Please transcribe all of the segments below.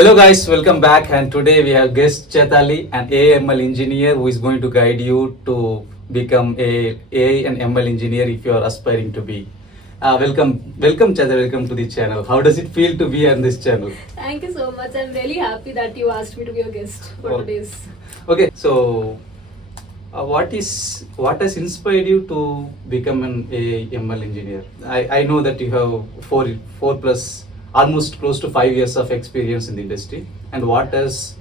Hello guys, welcome back, and today we have guest Chetali, an AML engineer who is going to guide you to become a AI and ML engineer if you are aspiring to be. Welcome Chetali, welcome to the channel. How does it feel to be on this channel? Thank you so much. I'm really happy that you asked me to be a guest for Oh. today's. Okay, so what has inspired you to become an AI ML engineer? I know that you have four plus almost close to 5 years of experience in the industry, and what has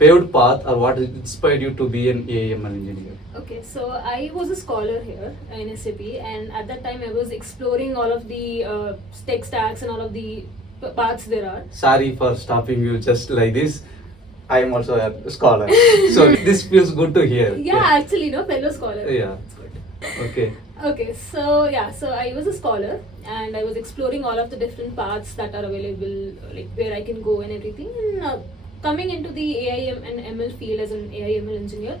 paved path or what inspired you to be an AI ML engineer? Okay, so I was a scholar here in SAP, and at that time I was exploring all of the tech stacks and all of the paths there are. Sorry for stopping you just like this. I am also a scholar, so this feels good to hear. Yeah, actually, no, fellow scholar. Yeah. It's good. Okay. Okay, so yeah, so I was a scholar and I was exploring all of the different paths that are available, like where I can go and everything. And coming into the AI and ML field as an AI ML engineer,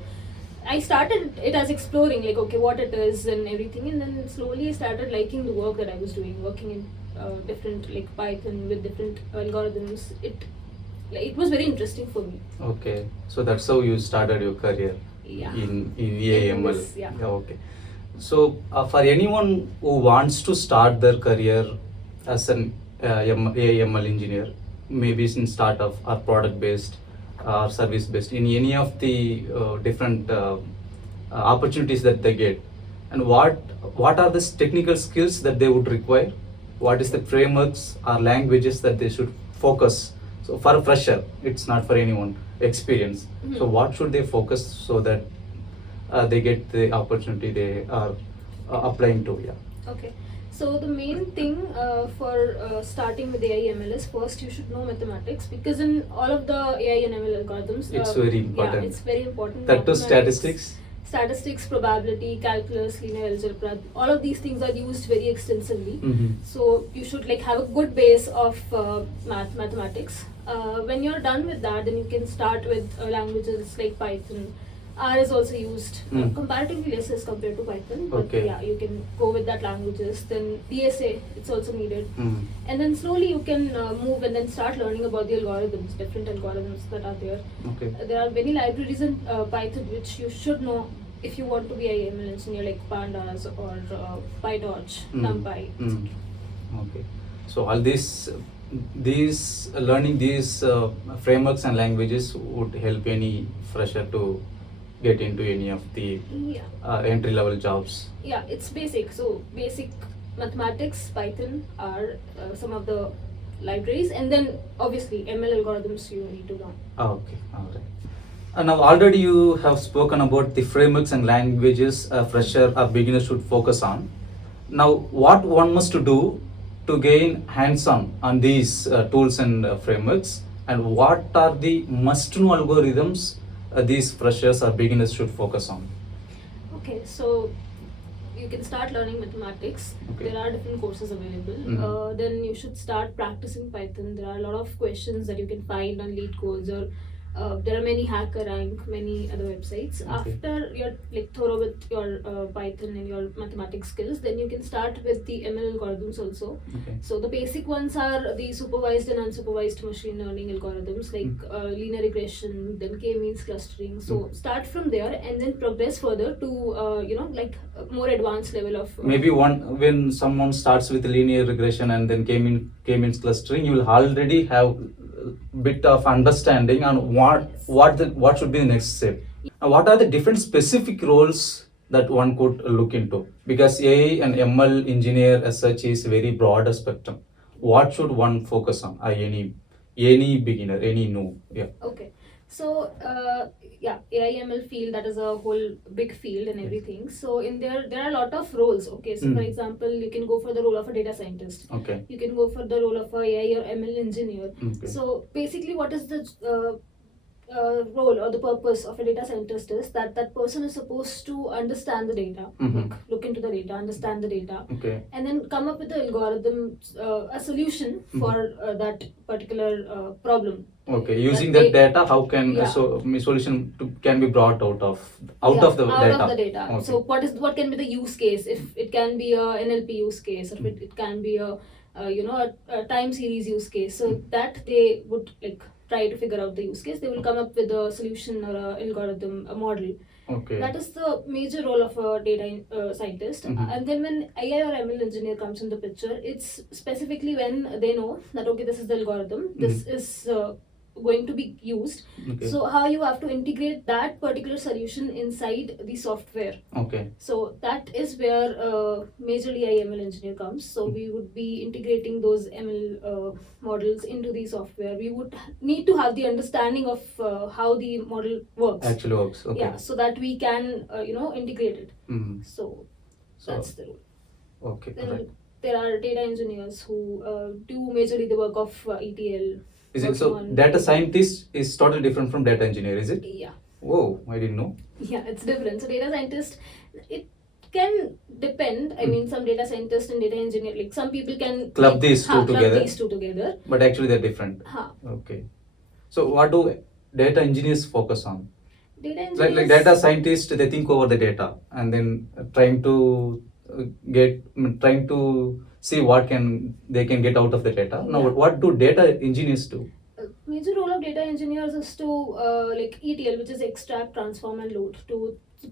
I started it as exploring, like, okay, what it is and everything. And then slowly I started liking the work that I was doing, working in different, like Python with different algorithms. It was very interesting for me. Okay, so that's how you started your career Yeah. in AML. Yeah. Okay. So for anyone who wants to start their career as an AML engineer, maybe in startup or product based or service based, in any of the different opportunities that they get, and what are the technical skills that they would require? What is the frameworks or languages that they should focus? So for a fresher, it's not for anyone experience. Mhm. So what should they focus so that they get the opportunity they are applying to? Yeah. Okay. So the main thing for starting with AI ML is first you should know mathematics, because in all of the AI and ML algorithms, It's very important. Yeah, it's very important. That too, Mathematics, statistics. probability, calculus, linear algebra, all of these things are used very extensively. Mm-hmm. So you should like have a good base of mathematics. When you're done with that, then you can start with languages like Python. R is also used comparatively less as compared to Python, but Okay. yeah, you can go with that languages. Then DSA, it's also needed. Mm. And then slowly you can move and then start learning about the algorithms, different algorithms that are there. Okay. There are many libraries in Python which you should know if you want to be a ML engineer, like Pandas or PyTorch, NumPy. Mm. Okay. So all these learning these frameworks and languages would help any fresher to get into any of the Yeah. entry level jobs. Yeah, it's basic. So basic mathematics, Python are some of the libraries, and then obviously ML algorithms you need to learn. Okay, all right. Now already you have spoken about the frameworks and languages a fresher or beginner should focus on. Now, what one must do to gain hands-on on these tools and frameworks, and what are the must-know algorithms these freshers or beginners should focus on? Okay, so you can start learning mathematics. Okay. There are different courses available. Mhm. Then you should start practicing Python. There are a lot of questions that you can find on LeetCodes, or there are many HackerRank, many other websites. Okay. After you're like thorough with your Python and your mathematics skills, then you can start with the ML algorithms also. Okay. So the basic ones are the supervised and unsupervised machine learning algorithms, like linear regression, then k-means clustering. So start from there and then progress further to like a more advanced level of. Maybe when someone starts with linear regression and then k-means clustering, you will already have bit of understanding on what should be the next step. Now, what are the different specific roles that one could look into? Because AI and ML engineer as such is very broad spectrum. What should one focus on? Any beginner, any new? Yeah. Okay. So yeah, AI ML field, that is a whole big field and everything. So in there are a lot of roles. Okay, so for example, you can go for the role of a data scientist. Okay. You can go for the role of a AI or ML engineer. Okay. So basically, what is the role or the purpose of a data scientist is that person is supposed to understand the data, like look into the data, understand the data, Okay. and then come up with the algorithm, a solution for that particular problem. Okay, using That that data, how can Yeah. solution can be brought out of Yeah, of the out data? of the data. Okay. So what can be the use case? If it can be a NLP use case, or it can be a time series use case. So that they would like try to figure out the use case. They will come up with a solution or a algorithm, a model. Okay. That is the major role of a data scientist. Mhm. And then when AI or ML engineer comes in the picture, it's specifically when they know that okay, this is the algorithm, this is going to be used. Okay. So how you have to integrate that particular solution inside the software. Okay. So that is where majorly AI ML engineer comes. So we would be integrating those ML models into the software. We would need to have the understanding of how the model works. Actually works. Okay. Yeah, so that we can integrate it. Mhm. So So- that's the rule. Okay. Then Right. there are data engineers who do majorly the work of ETL. Is it working so? on- Data scientist is totally different from data engineer, is it? Yeah. Whoa, I didn't know. Yeah, it's different. So data scientist, it can depend. I mean, some data scientist and data engineer, like some people can Club these two club together. these two together. But actually, they're different. Huh. Okay. So, what do data engineers focus on? Data engineers. Like data scientists, they think over the data and then trying to trying to see what they can get out of the data. Now, Yeah. what do data engineers do? Major role of data engineers is to like ETL, which is extract, transform, and load. To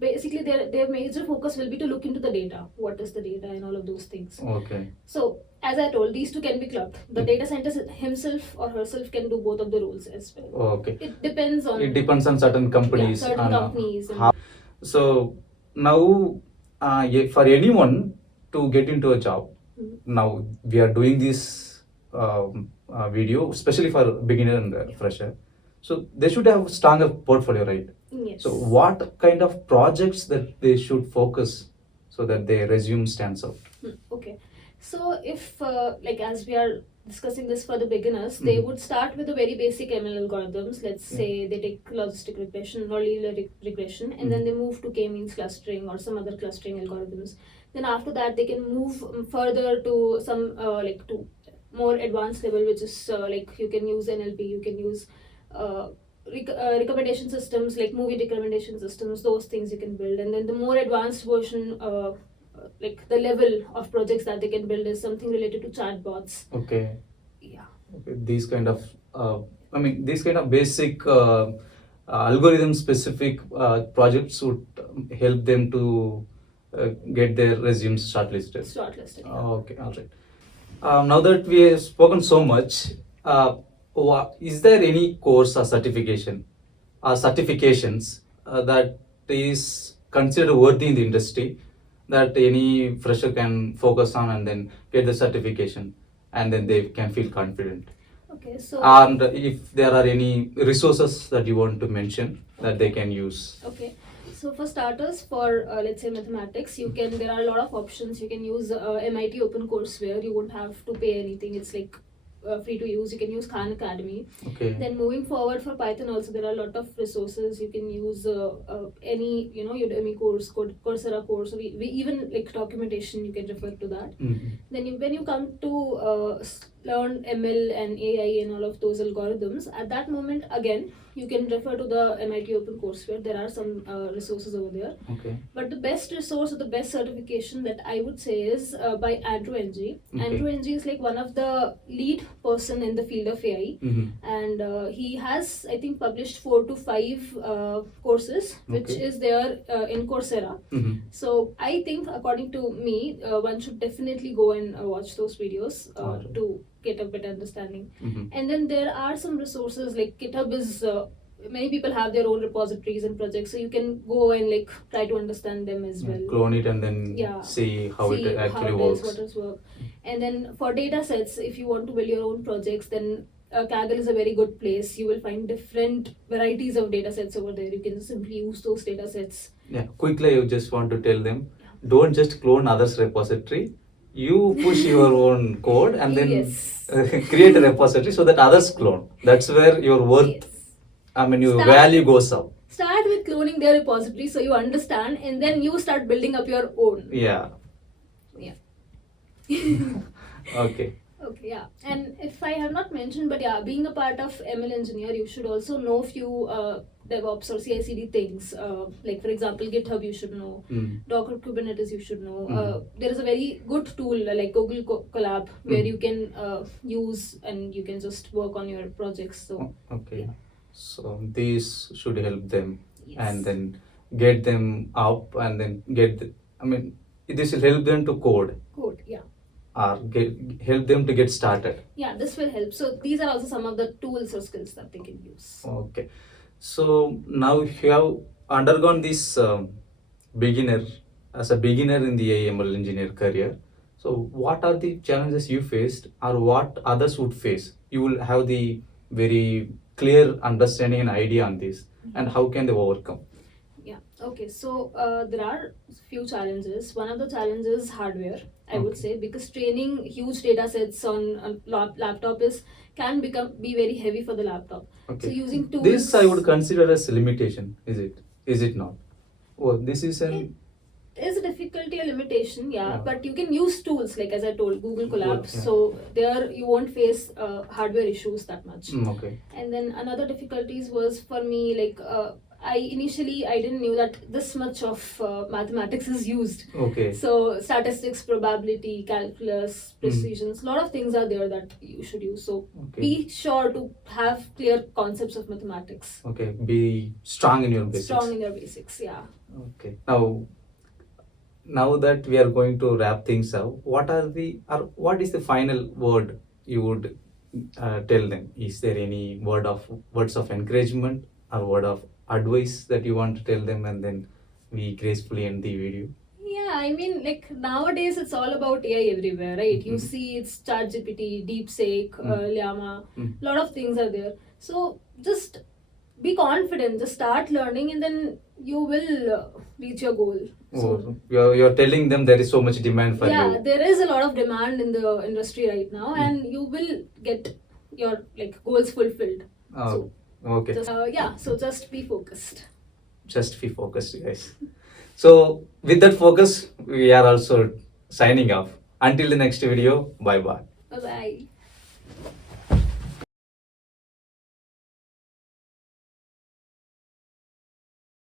basically their major focus will be to look into the data. What is the data and all of those things. Okay. So as I told, these two can be clubbed. The data scientist himself or herself can do both of the roles as well. Okay. It depends on. It depends on certain companies. Yeah, certain and, companies. And, how- So now, for anyone to get into a job, Mhm. now we are doing this video, especially for beginner and fresher. So they should have stronger portfolio, right? yes. So what kind of projects that they should focus so that their resume stands out? Okay. So if like as we are discussing this for the beginners, they Mhm. would start with the very basic ML algorithms. Let's say they take logistic regression or linear regression, and then they move to k-means clustering or some other clustering algorithms. Then after that, they can move further to some like to more advanced level, which is like you can use NLP, you can use recommendation systems like movie recommendation systems. Those things you can build, and then the more advanced version. Like the level of projects that they can build is something related to chatbots. Okay. Yeah. Okay. These kind of, these kind of basic algorithm specific projects would help them to get their resumes shortlisted. Shortlisted. Okay, all right. Now that we have spoken so much, is there any course or certification or certifications that is considered worthy in the industry that any fresher can focus on and then get the certification and then they can feel confident? Okay, so And if there are any resources that you want to mention that they can use. okay, so for starters, for let's say mathematics, there are a lot of options. You can use MIT OpenCourseware. You won't have to pay anything. It's like free to use. You can use Khan Academy. Okay. Then moving forward for Python also, there are a lot of resources. You can use any Udemy course, Coursera course. We even like documentation. You can refer to that. Mhm. Then when you come to learn ML and AI and all of those algorithms, at that moment again you can refer to the MIT OpenCourseware. There are some resources over there. Okay. But the best resource or the best certification that I would say is by Andrew Ng. Okay. Andrew Ng is like one of the lead person in the field of AI. Mhm. And he has, I think, published 4 to 5 courses, which Okay. is there in Coursera. Mhm. So I think, according to me, one should definitely go and watch those videos Alright. to get a better understanding. Mhm. And then there are some resources like GitHub is. Many people have their own repositories and projects, so you can go and like try to understand them as well. Clone it and then Yeah. see how See it actually how works. what does work. And then for data sets, if you want to build your own projects, then Kaggle is a very good place. You will find different varieties of data sets over there. You can simply use those data sets. Yeah, quickly, I just want to tell them, don't just clone others' repository. You push your own code and then Yes. create a repository so that others clone. That's where your worth, Yes. your Start- value goes up. Start with cloning their repository so you understand, and then you start building up your own. Yeah. Yeah. Okay. Okay, yeah. And if I have not mentioned, but yeah, being a part of ML engineer, you should also know few DevOps or CI/CD things. Like for example, GitHub you should know, Mm. Docker Kubernetes you should know. Mhm. There is a very good tool like Google Colab where Mhm. you can use and you can just work on your projects. So Okay. yeah. So these should help them Yes. and then get them up and then I mean, this will help them to code Code, yeah. or help them to get started. Yeah, this will help. So these are also some of the tools or skills that they can use. Okay. So now you have undergone this beginner as a beginner in the AML engineer career. So what are the challenges you faced or what others would face? You will have the very clear understanding and idea on this and how can they overcome? Yeah. Okay. So there are few challenges. One of the challenges is hardware. I would Okay. say because training huge data sets on a laptop can be very heavy for the laptop. Okay. So using tools. This I would consider as a limitation, is it? Is it not? Oh, this is It an is a difficulty, a limitation, yeah. Yeah. But you can use tools like as I told, Google Colab. Yeah. So there you won't face hardware issues that much. okay. And then another difficulties was for me like I didn't know that this much of mathematics is used. Okay. So statistics, probability, calculus, precisions, a lot of things are there that you should use. So Okay. be sure to have clear concepts of mathematics. Okay. Be strong in your basics. Strong in your basics, yeah. Okay. Now that we are going to wrap things up, what is the final word you would tell them? Is there any words of encouragement or word of advice that you want to tell them, and then we gracefully end the video? Yeah, I mean, like nowadays it's all about AI everywhere, right? You Mhm. see it's ChatGPT, DeepSeek, Llama, Mm. lot of things are there. So just be confident, just start learning, and then you will reach your goal. So Oh, you're telling them there is so much demand for yeah, you. there is a lot of demand in the industry right now, and you will get your like goals fulfilled. Oh, okay. So just be focused. Just be focused, guys. So with that focus, we are also signing off. Until the next video, bye bye. Bye bye.